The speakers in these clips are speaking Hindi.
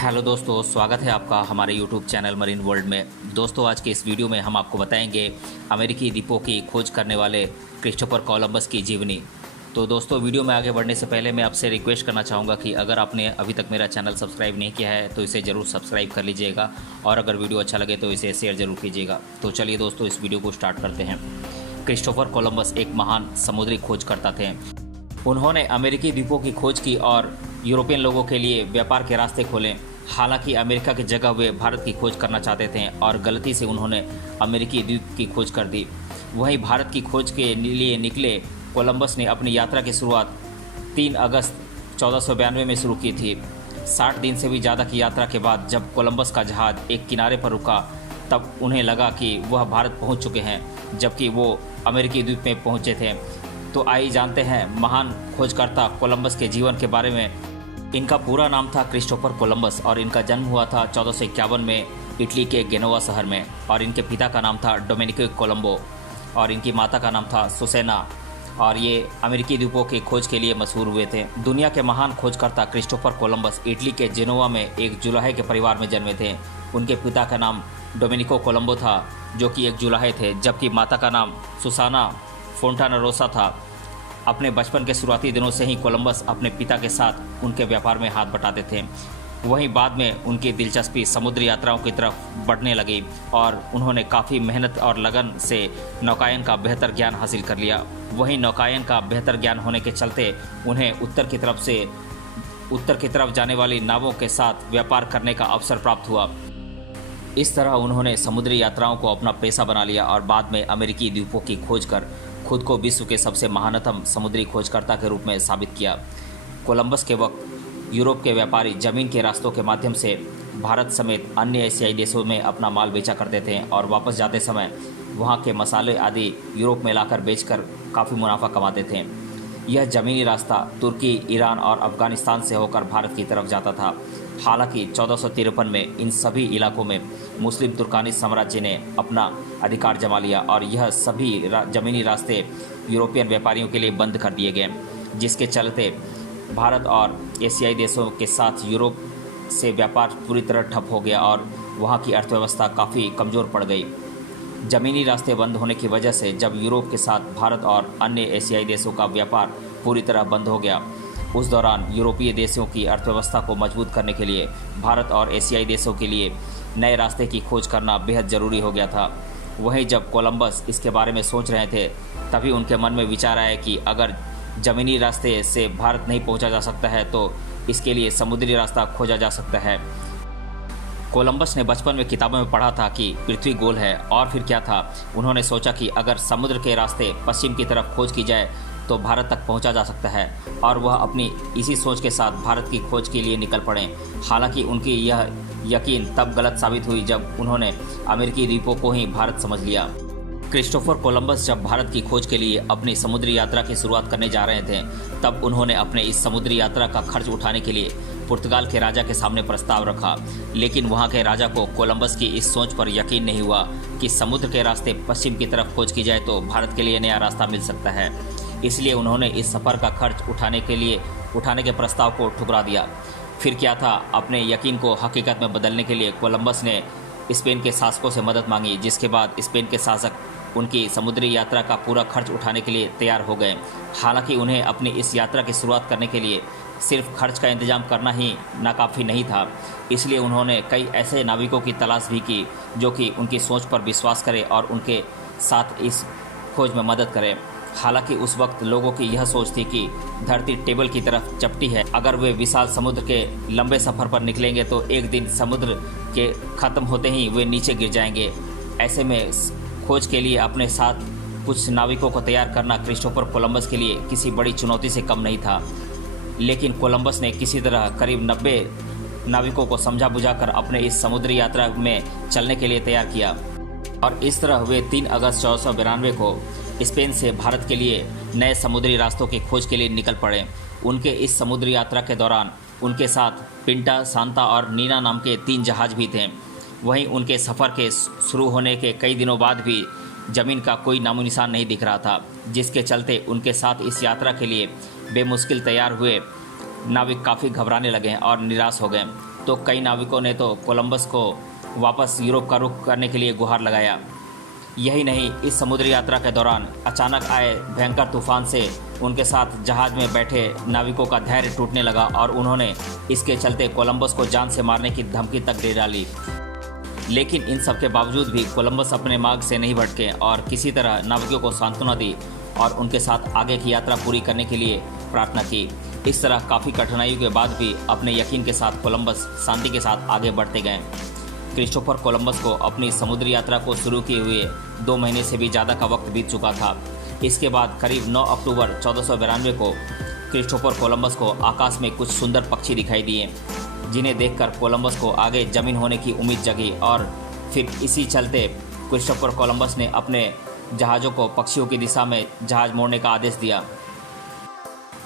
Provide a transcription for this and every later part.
हेलो दोस्तों, स्वागत है आपका हमारे यूट्यूब चैनल मरीन वर्ल्ड में। दोस्तों, आज के इस वीडियो में हम आपको बताएंगे अमेरिकी द्वीपों की खोज करने वाले क्रिस्टोफर कोलंबस की जीवनी। तो दोस्तों, वीडियो में आगे बढ़ने से पहले मैं आपसे रिक्वेस्ट करना चाहूँगा कि अगर आपने अभी तक मेरा चैनल सब्सक्राइब नहीं किया है तो इसे ज़रूर सब्सक्राइब कर लीजिएगा, और अगर वीडियो अच्छा लगे तो इसे शेयर ज़रूर कीजिएगा। तो चलिए दोस्तों, इस वीडियो को स्टार्ट करते हैं। क्रिस्टोफर कोलंबस एक महान समुद्री खोजकर्ता थे। उन्होंने अमेरिकी द्वीपों की खोज की और यूरोपियन लोगों के लिए व्यापार के रास्ते खोले। हालांकि अमेरिका की जगह वे भारत की खोज करना चाहते थे और गलती से उन्होंने अमेरिकी द्वीप की खोज कर दी। वहीं भारत की खोज के लिए निकले कोलंबस ने अपनी यात्रा की शुरुआत 3 अगस्त 1492 में शुरू की थी। 60 दिन से भी ज़्यादा की यात्रा के बाद जब कोलंबस का जहाज़ एक किनारे पर रुका, तब उन्हें लगा कि वह भारत पहुंच चुके हैं, जबकि वो अमेरिकी द्वीप में पहुंचे थे। तो आइए जानते हैं महान खोजकर्ता कोलंबस के जीवन के बारे में। इनका पूरा नाम था क्रिस्टोफर कोलंबस और इनका जन्म हुआ था 1451 में इटली के गेनोवा शहर में। और इनके पिता का नाम था डोमेनिको कोलंबो और इनकी माता का नाम था सुसेना, और ये अमेरिकी द्वीपों की खोज के लिए मशहूर हुए थे। दुनिया के महान खोजकर्ता क्रिस्टोफर कोलंबस इटली के जेनोवा में एक जुलाहे के परिवार में जन्मे थे। उनके पिता का नाम डोमेनिको कोलंबो था, जो कि एक जुलाहे थे, जबकि माता का नाम सुसाना फोंटानारोसा था। अपने बचपन के शुरुआती दिनों से ही कोलंबस अपने पिता के साथ उनके व्यापार में हाथ बटाते थे। वहीं बाद में उनकी दिलचस्पी समुद्री यात्राओं की तरफ बढ़ने लगी और उन्होंने काफ़ी मेहनत और लगन से नौकायन का बेहतर ज्ञान हासिल कर लिया। वहीं नौकायन का बेहतर ज्ञान होने के चलते उन्हें उत्तर की तरफ जाने वाली नावों के साथ व्यापार करने का अवसर प्राप्त हुआ। इस तरह उन्होंने समुद्री यात्राओं को अपना पेशा बना लिया और बाद में अमेरिकी द्वीपों की खोज कर खुद को विश्व के सबसे महानतम समुद्री खोजकर्ता के रूप में साबित किया। कोलंबस के वक्त यूरोप के व्यापारी जमीन के रास्तों के माध्यम से भारत समेत अन्य एशियाई देशों में अपना माल बेचा करते थे और वापस जाते समय वहाँ के मसाले आदि यूरोप में लाकर बेचकर काफ़ी मुनाफा कमाते थे। यह ज़मीनी रास्ता तुर्की, ईरान और अफ़गानिस्तान से होकर भारत की तरफ जाता था। हालांकि 1453 में इन सभी इलाकों में मुस्लिम तुर्कानी साम्राज्य ने अपना अधिकार जमा लिया और यह सभी ज़मीनी रास्ते यूरोपियन व्यापारियों के लिए बंद कर दिए गए, जिसके चलते भारत और एशियाई देशों के साथ यूरोप से व्यापार पूरी तरह ठप हो गया और वहाँ की अर्थव्यवस्था काफ़ी कमज़ोर पड़ गई। ज़मीनी रास्ते बंद होने की वजह से जब यूरोप के साथ भारत और अन्य एशियाई देशों का व्यापार पूरी तरह बंद हो गया, उस दौरान यूरोपीय देशों की अर्थव्यवस्था को मजबूत करने के लिए भारत और एशियाई देशों के लिए नए रास्ते की खोज करना बेहद ज़रूरी हो गया था। वहीं जब कोलंबस इसके बारे में सोच रहे थे, तभी उनके मन में विचार आया कि अगर ज़मीनी रास्ते से भारत नहीं पहुंचा जा सकता है तो इसके लिए समुद्री रास्ता खोजा जा सकता है। कोलंबस ने बचपन में किताबों में पढ़ा था कि पृथ्वी गोल है, और फिर क्या था, उन्होंने सोचा कि अगर समुद्र के रास्ते पश्चिम की तरफ खोज की जाए तो भारत तक पहुंचा जा सकता है, और वह अपनी इसी सोच के साथ भारत की खोज के लिए निकल पड़े। हालांकि उनकी यह यकीन तब गलत साबित हुई जब उन्होंने अमेरिकी द्वीपों को ही भारत समझ लिया। क्रिस्टोफर कोलंबस जब भारत की खोज के लिए अपनी समुद्री यात्रा की शुरुआत करने जा रहे थे, तब उन्होंने अपने इस समुद्री यात्रा का खर्च उठाने के लिए पुर्तगाल के राजा के सामने प्रस्ताव रखा। लेकिन वहां के राजा को कोलंबस की इस सोच पर यकीन नहीं हुआ कि समुद्र के रास्ते पश्चिम की तरफ खोज की जाए तो भारत के लिए नया रास्ता मिल सकता है। इसलिए उन्होंने इस सफ़र का खर्च उठाने के प्रस्ताव को ठुकरा दिया। फिर क्या था, अपने यकीन को हकीकत में बदलने के लिए कोलंबस ने स्पेन के शासकों से मदद मांगी, जिसके बाद स्पेन के शासक उनकी समुद्री यात्रा का पूरा खर्च उठाने के लिए तैयार हो गए। हालांकि उन्हें अपनी इस यात्रा की शुरुआत करने के लिए सिर्फ खर्च का इंतजाम करना ही नाकाफ़ी नहीं था, इसलिए उन्होंने कई ऐसे नाविकों की तलाश भी की जो कि उनकी सोच पर विश्वास करें और उनके साथ इस खोज में मदद करें। हालांकि उस वक्त लोगों की यह सोच थी कि धरती टेबल की तरफ चपटी है, अगर वे विशाल समुद्र के लंबे सफ़र पर निकलेंगे तो एक दिन समुद्र के ख़त्म होते ही वे नीचे गिर जाएंगे। ऐसे में खोज के लिए अपने साथ कुछ नाविकों को तैयार करना क्रिस्टोफर कोलंबस के लिए किसी बड़ी चुनौती से कम नहीं था। लेकिन कोलंबस ने किसी तरह करीब 90 नाविकों को समझा बुझाकर अपने इस समुद्री यात्रा में चलने के लिए तैयार किया, और इस तरह वे 3 अगस्त 1492 को स्पेन से भारत के लिए नए समुद्री रास्तों की खोज के लिए निकल पड़े। उनके इस समुद्री यात्रा के दौरान उनके साथ पिंटा, सांता और नीना नाम के 3 जहाज भी थे। वहीं उनके सफ़र के शुरू होने के कई दिनों बाद भी ज़मीन का कोई नामो निशान नहीं दिख रहा था, जिसके चलते उनके साथ इस यात्रा के लिए बेमुश्किल तैयार हुए नाविक काफ़ी घबराने लगे और निराश हो गए। तो कई नाविकों ने तो कोलंबस को वापस यूरोप का रुख करने के लिए गुहार लगाया। यही नहीं, इस समुद्री यात्रा के दौरान अचानक आए भयंकर तूफान से उनके साथ जहाज में बैठे नाविकों का धैर्य टूटने लगा और उन्होंने इसके चलते कोलंबस को जान से मारने की धमकी तक दे डाली। लेकिन इन सब के बावजूद भी कोलंबस अपने मार्ग से नहीं भटके और किसी तरह नाविकों को सांत्वना दी और उनके साथ आगे की यात्रा पूरी करने के लिए प्रार्थना की। इस तरह काफ़ी कठिनाइयों के बाद भी अपने यकीन के साथ कोलंबस शांति के साथ आगे बढ़ते गए। क्रिस्टोफर कोलंबस को अपनी समुद्री यात्रा को शुरू किए हुए 2 महीने से भी ज़्यादा का वक्त बीत चुका था। इसके बाद करीब 9 अक्टूबर 1492 को क्रिस्टोफर कोलंबस को आकाश में कुछ सुंदर पक्षी दिखाई दिए, जिन्हें देखकर कोलंबस को आगे जमीन होने की उम्मीद जगी और फिर इसी चलते क्रिस्टोफर कोलंबस ने अपने जहाज़ों को पक्षियों की दिशा में जहाज़ मोड़ने का आदेश दिया।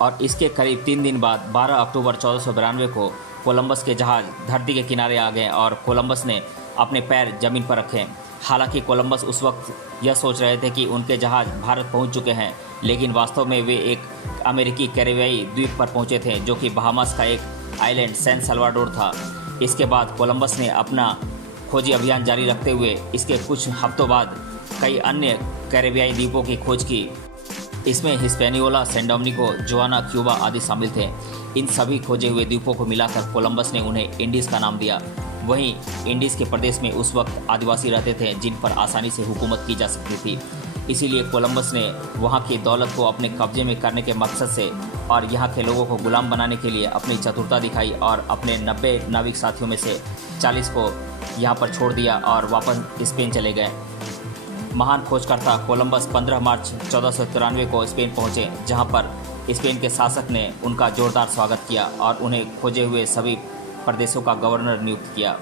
और इसके करीब 3 दिन बाद 12 अक्टूबर 1492 को कोलंबस के जहाज़ धरती के किनारे आ गए और कोलंबस ने अपने पैर जमीन पर रखे। हालांकि कोलंबस उस वक्त यह सोच रहे थे कि उनके जहाज़ भारत पहुंच चुके हैं, लेकिन वास्तव में वे एक अमेरिकी कैरिबियाई द्वीप पर पहुंचे थे, जो कि बहामास का एक आइलैंड सैन साल्वाडोर था। इसके बाद कोलंबस ने अपना खोजी अभियान जारी रखते हुए इसके कुछ हफ्तों बाद कई अन्य कैरिबियाई द्वीपों की खोज की। इसमें Hispaniola, San Domenico, Joanna, Cuba आदि शामिल थे। इन सभी खोजे हुए द्वीपों को मिलाकर कोलंबस ने उन्हें इंडीज़ का नाम दिया। वहीं इंडीज़ के प्रदेश में उस वक्त आदिवासी रहते थे जिन पर आसानी से हुकूमत की जा सकती थी। इसीलिए कोलंबस ने वहां की दौलत को अपने कब्जे में करने के मकसद से और यहां के लोगों को गुलाम बनाने के लिए अपनी चतुरता दिखाई और अपने 90 नाविक साथियों में से 40 को यहां पर छोड़ दिया और वापस स्पेन चले गए। महान खोजकर्ता कोलंबस 15 मार्च 1493 को स्पेन पहुंचे, जहां पर स्पेन के शासक ने उनका जोरदार स्वागत किया और उन्हें खोजे हुए सभी प्रदेशों का गवर्नर नियुक्त किया।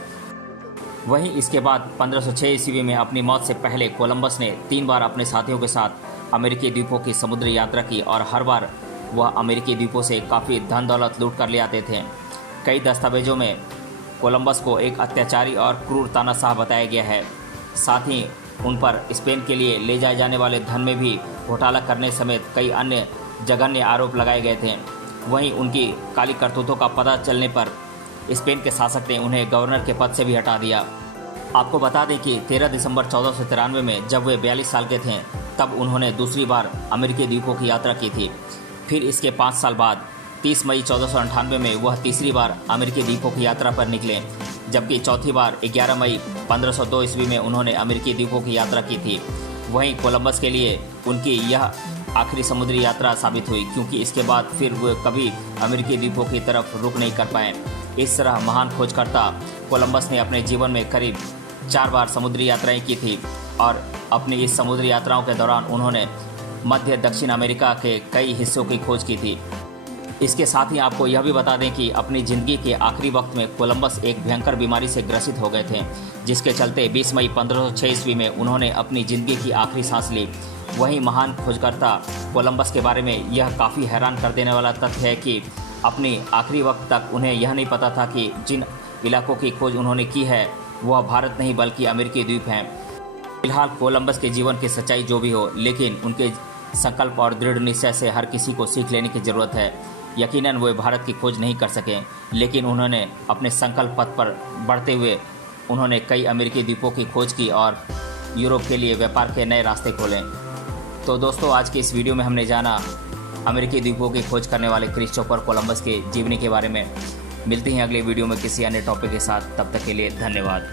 वहीं इसके बाद 1506 ईस्वी में अपनी मौत से पहले कोलंबस ने 3 बार अपने साथियों के साथ अमेरिकी द्वीपों की समुद्री यात्रा की और हर बार वह अमेरिकी द्वीपों से काफ़ी धन दौलत लूट कर ले आते थे। कई दस्तावेजों में कोलंबस को एक अत्याचारी और क्रूर तानाशाह बताया गया है। साथ ही उन पर स्पेन के लिए ले जाए जाने वाले धन में भी घोटाला करने समेत कई अन्य जघन्य आरोप लगाए गए थे। वहीं उनकी काली करतूतों का पता चलने पर स्पेन के शासक ने उन्हें गवर्नर के पद से भी हटा दिया। आपको बता दें कि 13 दिसंबर 1493 में जब वे 42 साल के थे, तब उन्होंने दूसरी बार अमेरिकी द्वीपों की यात्रा की थी। फिर इसके 5 साल बाद 30 मई 1498 में वह तीसरी बार अमेरिकी द्वीपों की यात्रा पर निकले, जबकि चौथी बार 11 मई 1502 ईस्वी में उन्होंने अमेरिकी द्वीपों की यात्रा की थी। वहीं कोलंबस के लिए उनकी यह आखिरी समुद्री यात्रा साबित हुई, क्योंकि इसके बाद फिर वे कभी अमेरिकी द्वीपों की तरफ रुख नहीं कर पाए। इस तरह महान खोजकर्ता कोलंबस ने अपने जीवन में करीब 4 बार समुद्री यात्राएं की थी और अपनी इस समुद्री यात्राओं के दौरान उन्होंने मध्य दक्षिण अमेरिका के कई हिस्सों की खोज की थी। इसके साथ ही आपको यह भी बता दें कि अपनी ज़िंदगी के आखिरी वक्त में कोलंबस एक भयंकर बीमारी से ग्रसित हो गए थे, जिसके चलते 20 मई 1506 ईस्वी में उन्होंने अपनी ज़िंदगी की आखिरी सांस ली। वहीं महान खोजकर्ता कोलंबस के बारे में यह काफ़ी हैरान कर देने वाला तथ्य है कि अपनी आखिरी वक्त तक उन्हें यह नहीं पता था कि जिन इलाकों की खोज उन्होंने की है वह भारत नहीं बल्कि अमेरिकी द्वीप हैं। फिलहाल कोलंबस के जीवन की सच्चाई जो भी हो, लेकिन उनके संकल्प और दृढ़ निश्चय से हर किसी को सीख लेने की ज़रूरत है। यकीनन वे भारत की खोज नहीं कर सके, लेकिन उन्होंने अपने संकल्प पथ पर बढ़ते हुए उन्होंने कई अमेरिकी द्वीपों की खोज की और यूरोप के लिए व्यापार के नए रास्ते खोले। तो दोस्तों, आज की इस वीडियो में हमने जाना अमेरिकी द्वीपों की खोज करने वाले क्रिस्टोफर कोलंबस के जीवनी के बारे में। मिलते हैं अगले वीडियो में किसी अन्य टॉपिक के साथ। तब तक के लिए धन्यवाद।